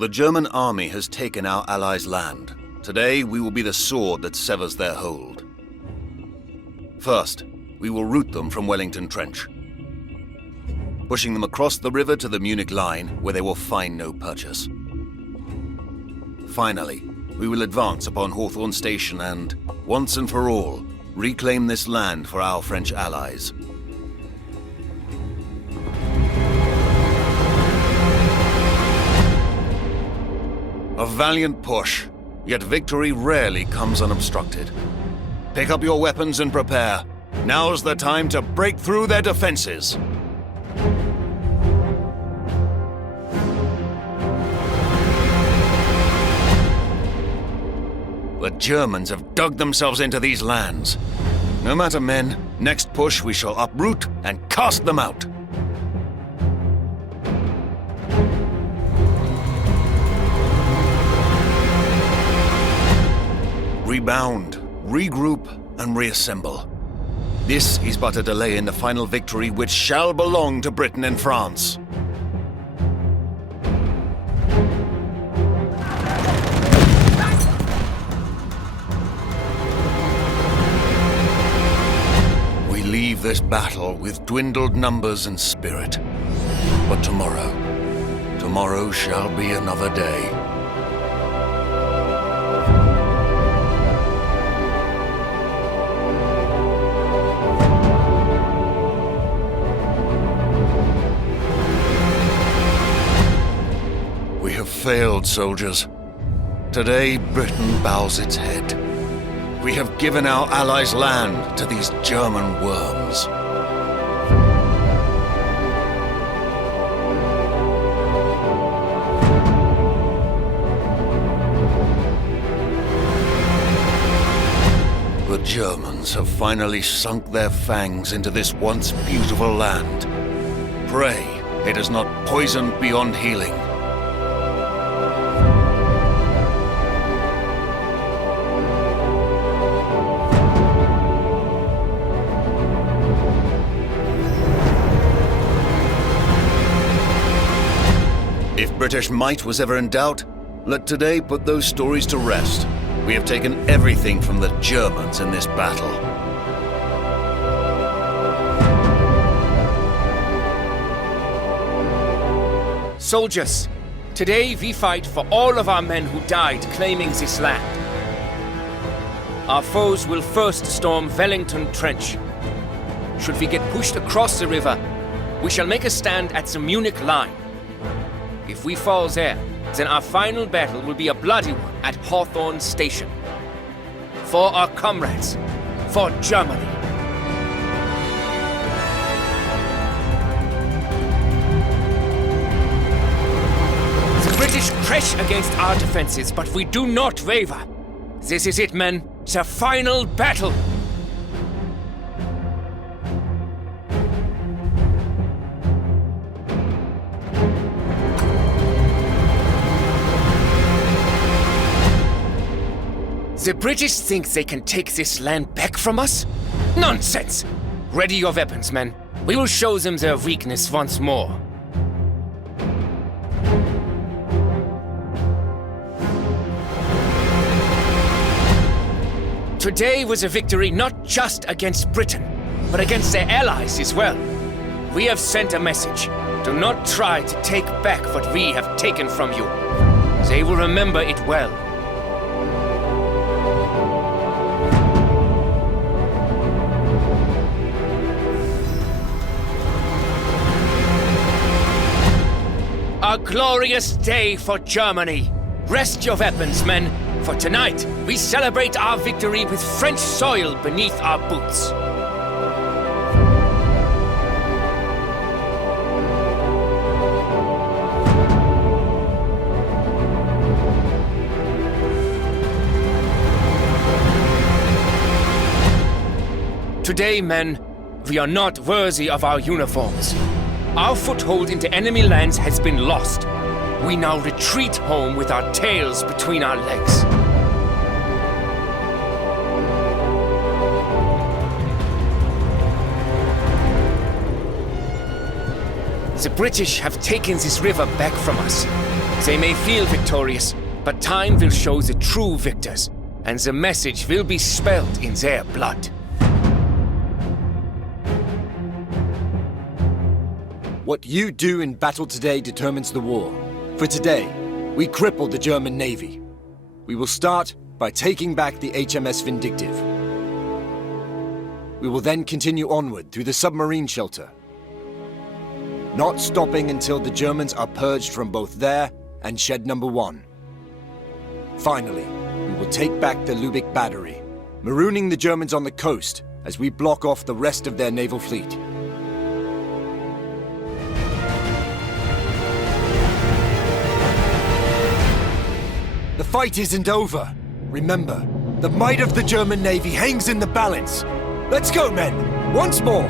The German army has taken our allies' land. Today, we will be the sword that severs their hold. First, we will rout them from Wellington Trench, pushing them across the river to the Munich line, where they will find no purchase. Finally, we will advance upon Hawthorne Station and, once and for all, reclaim this land for our French allies. A valiant push, yet victory rarely comes unobstructed. Pick up your weapons and prepare. Now's the time to break through their defenses. The Germans have dug themselves into these lands. No matter, men, next push we shall uproot and cast them out. Rebound, regroup, and reassemble. This is but a delay in the final victory which shall belong to Britain and France. We leave this battle with dwindled numbers and spirit. But tomorrow shall be another day. Failed, soldiers. Today, Britain bows its head. We have given our allies land to these German worms. The Germans have finally sunk their fangs into this once beautiful land. Pray it is not poisoned beyond healing. If British might was ever in doubt, let today put those stories to rest. We have taken everything from the Germans in this battle. Soldiers, today we fight for all of our men who died claiming this land. Our foes will first storm Wellington Trench. Should we get pushed across the river, we shall make a stand at the Munich line. If we fall there, then our final battle will be a bloody one at Hawthorne Station. For our comrades, for Germany. The British crash against our defenses, but we do not waver. This is it, men, the final battle. The British think they can take this land back from us? Nonsense! Ready your weapons, men. We will show them their weakness once more. Today was a victory not just against Britain, but against their allies as well. We have sent a message. Do not try to take back what we have taken from you. They will remember it well. A glorious day for Germany. Rest your weapons, men, for tonight we celebrate our victory with French soil beneath our boots. Today, men, we are not worthy of our uniforms. Our foothold into enemy lands has been lost. We now retreat home with our tails between our legs. The British have taken this river back from us. They may feel victorious, but time will show the true victors, and the message will be spelled in their blood. What you do in battle today determines the war. For today, we cripple the German Navy. We will start by taking back the HMS Vindictive. We will then continue onward through the submarine shelter, not stopping until the Germans are purged from both there and Shed Number 1. Finally, we will take back the Lübeck battery, marooning the Germans on the coast as we block off the rest of their naval fleet. The fight isn't over. Remember, the might of the German Navy hangs in the balance. Let's go, men! Once more!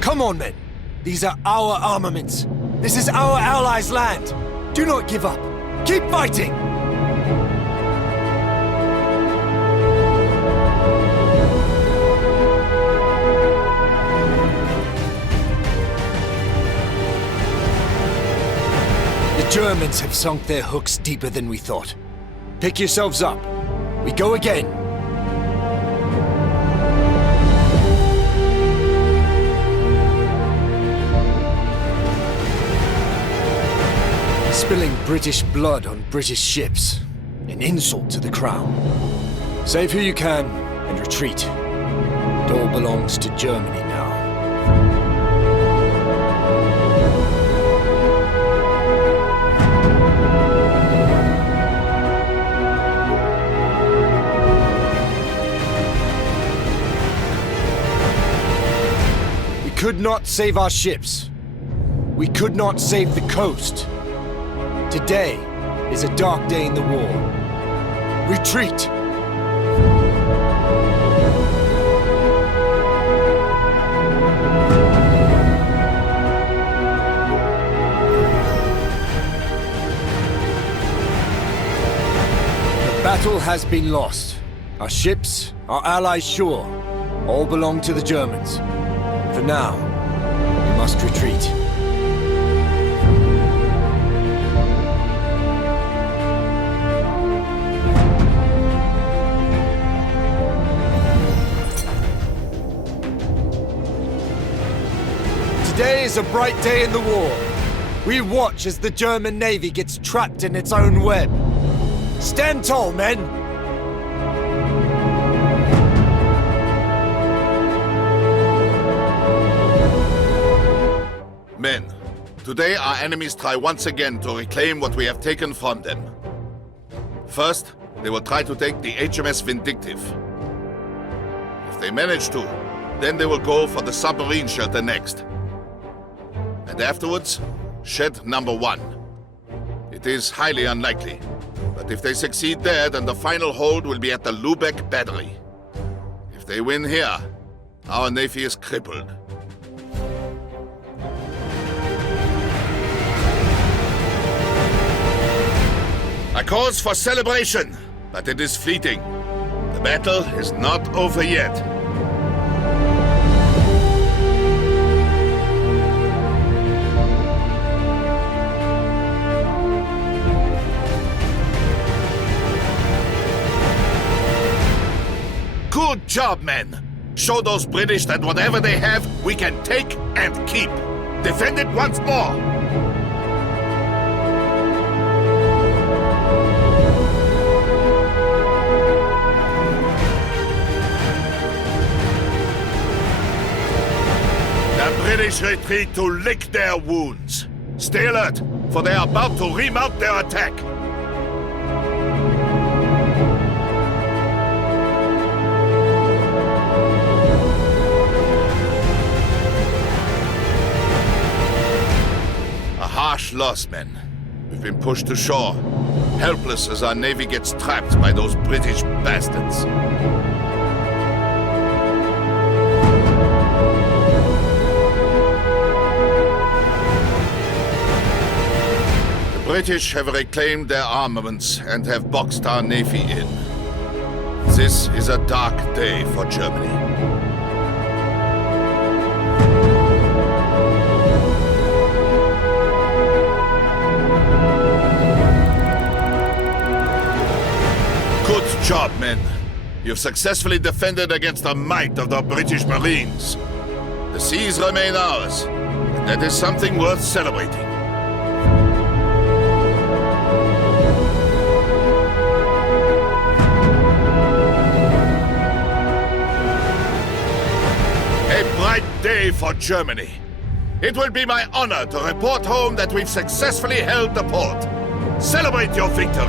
Come on, men! These are our armaments. This is our allies' land. Do not give up. Keep fighting! The Germans have sunk their hooks deeper than we thought. Pick yourselves up. We go again. Spilling British blood on British ships. An insult to the Crown. Save who you can and retreat. It all belongs to Germany now. We could not save our ships. We could not save the coast. Today is a dark day in the war. Retreat! The battle has been lost. Our ships, our allies' shore, all belong to the Germans. For now, we must retreat. Today is a bright day in the war. We watch as the German Navy gets trapped in its own web. Stand tall, men! Men, today our enemies try once again to reclaim what we have taken from them. First, they will try to take the HMS Vindictive. If they manage to, then they will go for the submarine shelter next. And afterwards, Shed Number 1. It is highly unlikely, but if they succeed there, then the final hold will be at the Lübeck battery. If they win here, our navy is crippled. A cause for celebration, but it is fleeting. The battle is not over yet. Good job, men! Show those British that whatever they have, we can take and keep. Defend it once more! The British retreat to lick their wounds. Stay alert, for they are about to remount their attack. Harsh loss, men. We've been pushed to shore, helpless as our navy gets trapped by those British bastards. The British have reclaimed their armaments and have boxed our navy in. This is a dark day for Germany. Good job, men. You've successfully defended against the might of the British Marines. The seas remain ours, and that is something worth celebrating. A bright day for Germany. It will be my honor to report home that we've successfully held the port. Celebrate your victory!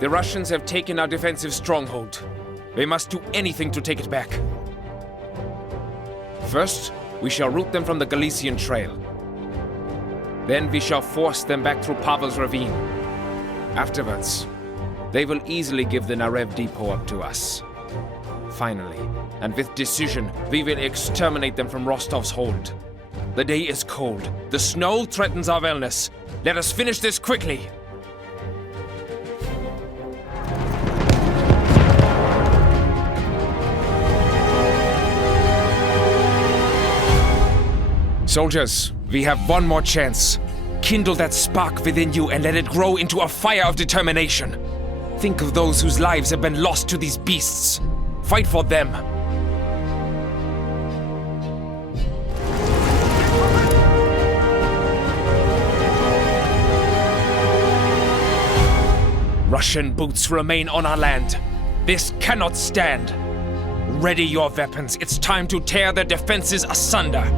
The Russians have taken our defensive stronghold. They must do anything to take it back. First, we shall rout them from the Galician Trail. Then we shall force them back through Pavel's Ravine. Afterwards, they will easily give the Narev depot up to us. Finally, and with decision, we will exterminate them from Rostov's hold. The day is cold. The snow threatens our wellness. Let us finish this quickly. Soldiers, we have one more chance. Kindle that spark within you and let it grow into a fire of determination. Think of those whose lives have been lost to these beasts. Fight for them. Russian boots remain on our land. This cannot stand. Ready your weapons. It's time to tear their defenses asunder.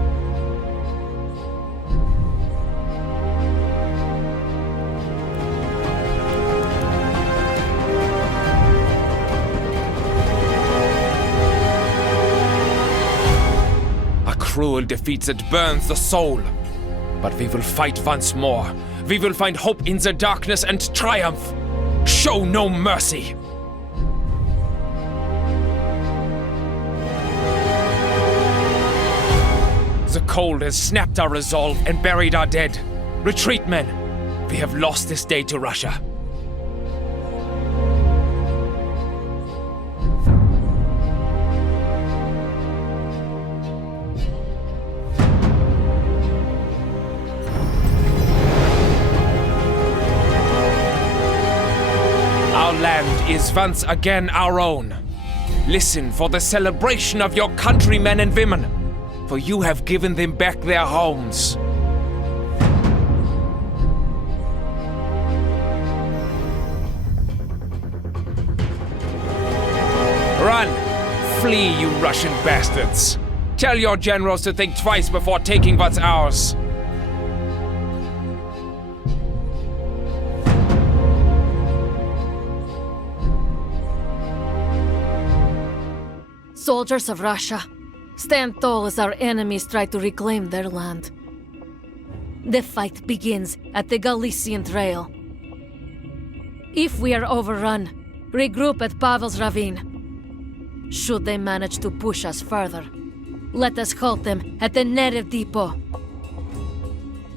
Cruel defeat that burns the soul. But we will fight once more. We will find hope in the darkness and triumph. Show no mercy. The cold has snapped our resolve and buried our dead. Retreat, men. We have lost this day to Russia. Land is once again our own. Listen for the celebration of your countrymen and women, for you have given them back their homes. Run! Flee, you Russian bastards! Tell your generals to think twice before taking what's ours. Soldiers of Russia, stand tall as our enemies try to reclaim their land. The fight begins at the Galician Trail. If we are overrun, regroup at Pavel's Ravine. Should they manage to push us further, let us halt them at the Narev depot.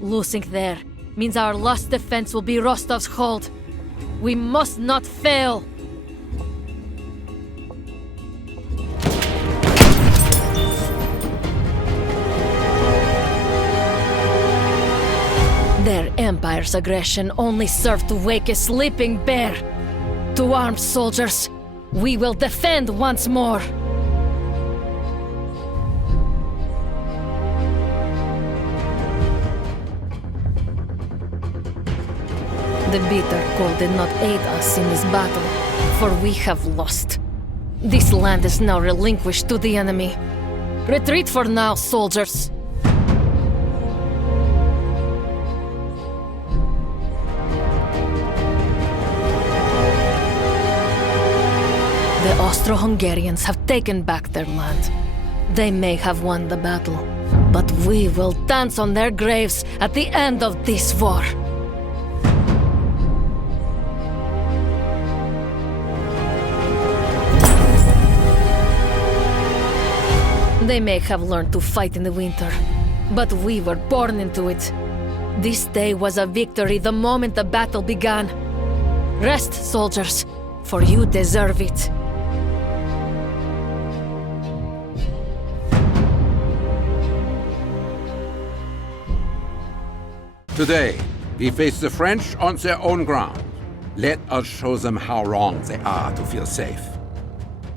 Losing there means our last defense will be Rostov's hold. We must not fail! Their Empire's aggression only served to wake a sleeping bear. To arms, soldiers! We will defend once more! The bitter cold did not aid us in this battle, for we have lost. This land is now relinquished to the enemy. Retreat for now, soldiers! The Austro-Hungarians have taken back their land. They may have won the battle, but we will dance on their graves at the end of this war. They may have learned to fight in the winter, but we were born into it. This day was a victory the moment the battle began. Rest, soldiers, for you deserve it. Today, we face the French on their own ground. Let us show them how wrong they are to feel safe.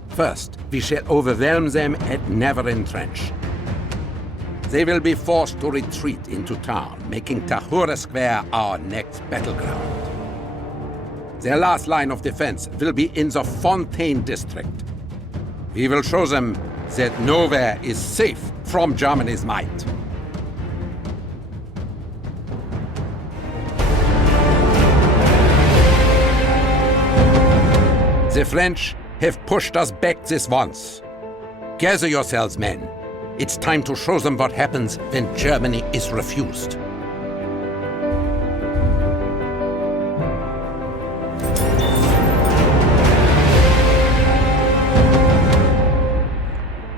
First, we shall overwhelm them at Neverin Trench. They will be forced to retreat into town, making Tahure Square our next battleground. Their last line of defense will be in the Fontaine district. We will show them that nowhere is safe from Germany's might. The French have pushed us back this once. Gather yourselves, men. It's time to show them what happens when Germany is refused.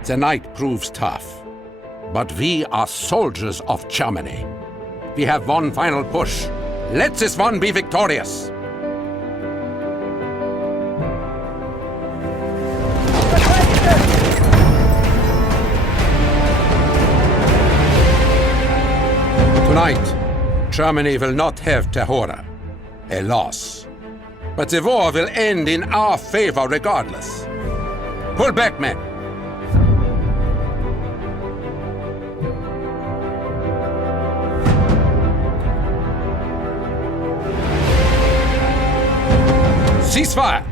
The night proves tough, but we are soldiers of Germany. We have one final push. Let this one be victorious. Tonight, Germany will not have Tahure, a loss. But the war will end in our favor regardless. Pull back, men. Ceasefire!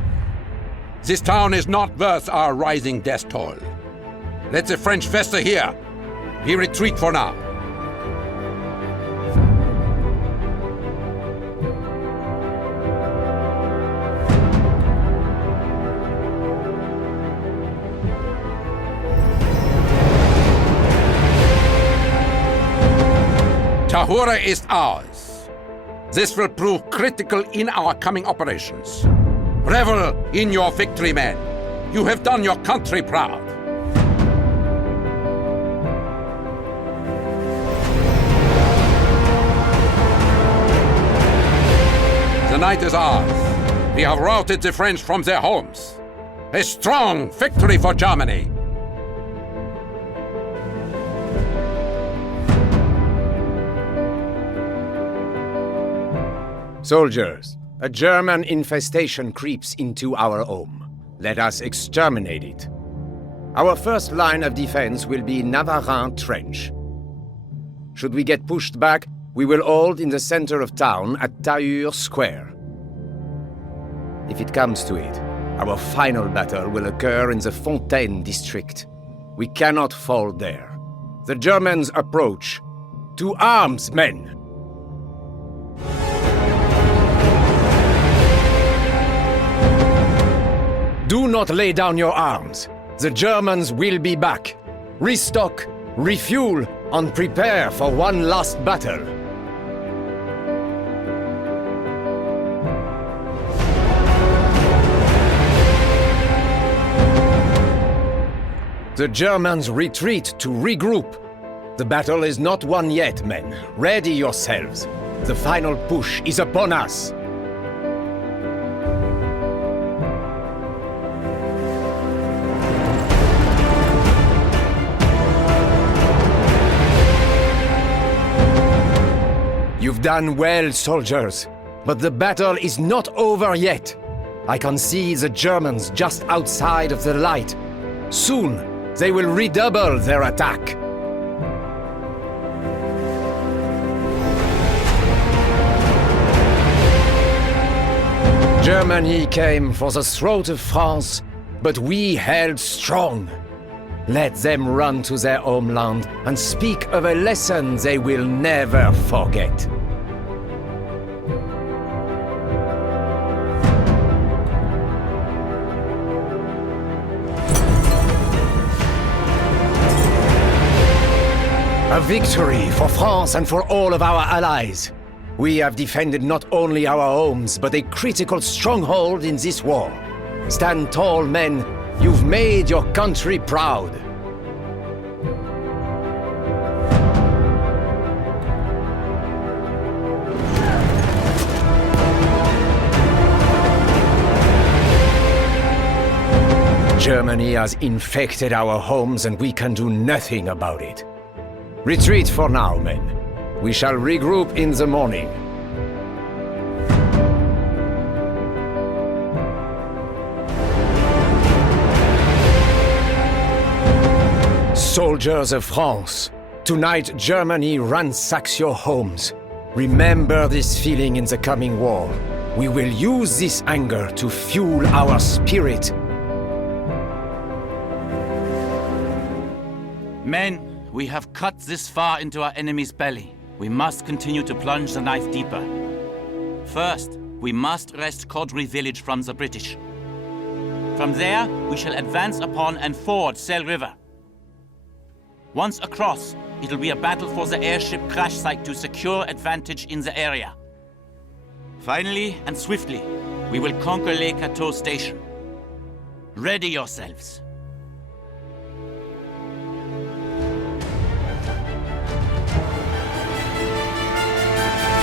This town is not worth our rising death toll. Let the French fester here. We retreat for now. Tahure is ours. This will prove critical in our coming operations. Revel in your victory, men. You have done your country proud. The night is ours. We have routed the French from their homes. A strong victory for Germany. Soldiers, a German infestation creeps into our home. Let us exterminate it. Our first line of defense will be Neverin Trench. Should we get pushed back, we will hold in the center of town at Tahure Square. If it comes to it, our final battle will occur in the Fontaine district. We cannot fall there. The Germans approach. To arms, men! Do not lay down your arms. The Germans will be back. Restock, refuel, and prepare for one last battle. The Germans retreat to regroup. The battle is not won yet, men. Ready yourselves. The final push is upon us. You've done well, soldiers, but the battle is not over yet. I can see the Germans just outside of the light. Soon, they will redouble their attack. Germany came for the throat of France, but we held strong. Let them run to their homeland and speak of a lesson they will never forget. A victory for France and for all of our allies. We have defended not only our homes, but a critical stronghold in this war. Stand tall, men. You've made your country proud. Germany has infected our homes and we can do nothing about it. Retreat for now, men. We shall regroup in the morning. Soldiers of France, tonight Germany ransacks your homes. Remember this feeling in the coming war. We will use this anger to fuel our spirit. Men, we have cut this far into our enemy's belly. We must continue to plunge the knife deeper. First, we must wrest Caudry village from the British. From there, we shall advance upon and ford Selle River. Once across, it'll be a battle for the airship crash site to secure advantage in the area. Finally and swiftly, we will conquer Le Cateau station. Ready yourselves.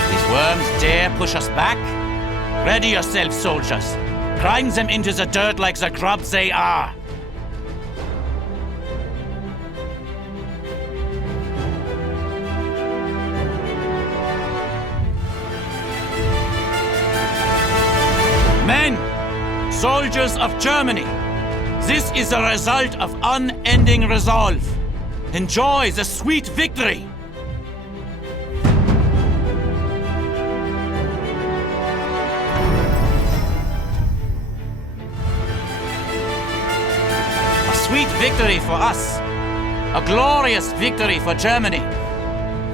These worms dare push us back? Ready yourselves, soldiers. Grind them into the dirt like the grubs they are. Men, soldiers of Germany, this is the result of unending resolve. Enjoy the sweet victory. A sweet victory for us. A glorious victory for Germany.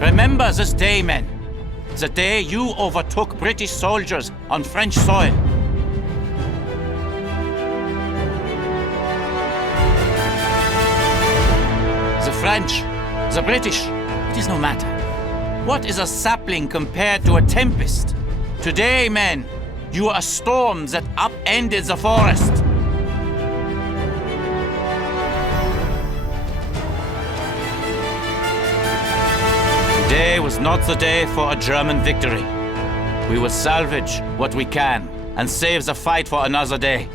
Remember this day, men. The day you overtook British soldiers on French soil. The French, the British, it is no matter. What is a sapling compared to a tempest? Today, men, you are a storm that upended the forest. Today was not the day for a German victory. We will salvage what we can and save the fight for another day.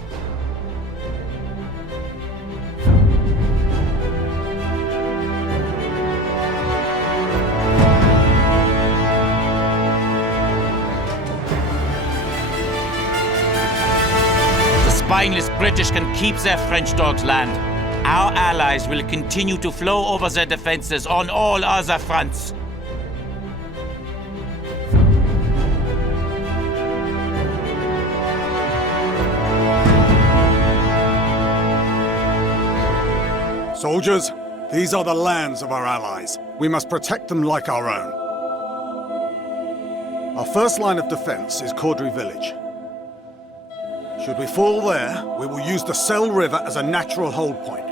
Spineless British can keep their French dogs' land. Our allies will continue to flow over their defenses on all other fronts. Soldiers, these are the lands of our allies. We must protect them like our own. Our first line of defense is Caudry village. Should we fall there, we will use the Selle River as a natural hold point.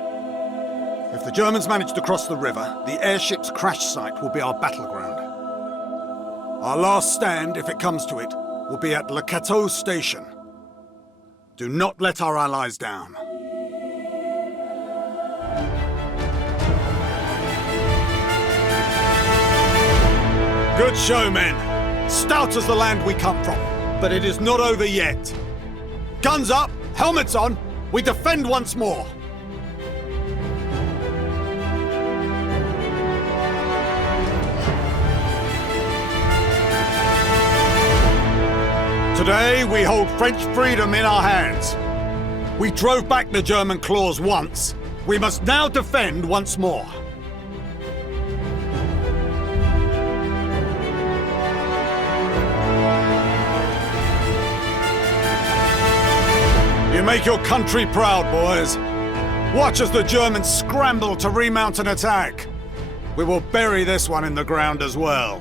If the Germans manage to cross the river, the airship's crash site will be our battleground. Our last stand, if it comes to it, will be at Le Cateau station. Do not let our allies down. Good show, men. Stout as the land we come from, but it is not over yet. Guns up, helmets on, we defend once more. Today we hold French freedom in our hands. We drove back the German claws once. We must now defend once more. You make your country proud, boys. Watch as the Germans scramble to remount an attack. We will bury this one in the ground as well.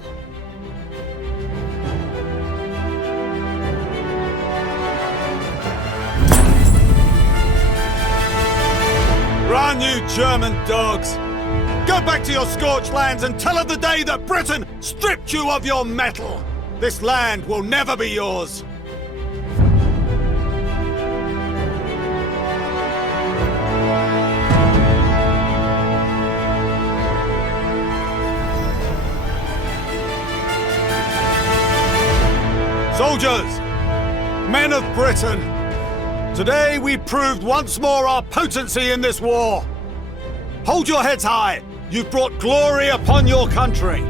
Run, you German dogs! Go back to your scorched lands and tell of the day that Britain stripped you of your metal! This land will never be yours! Soldiers, men of Britain, Today we proved once more our potency in this war. Hold your heads high. You've brought glory upon your country.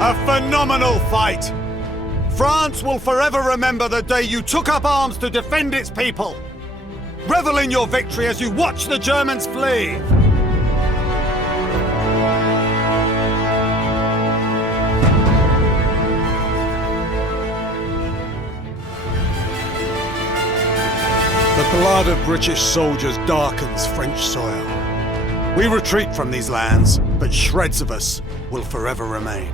A phenomenal fight! France will forever remember the day you took up arms to defend its people. Revel in your victory as you watch the Germans flee. The blood of British soldiers darkens French soil. We retreat from these lands, but shreds of us will forever remain.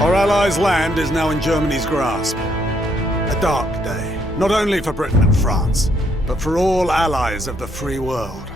Our allies' land is now in Germany's grasp. A dark day, not only for Britain and France, but for all allies of the free world.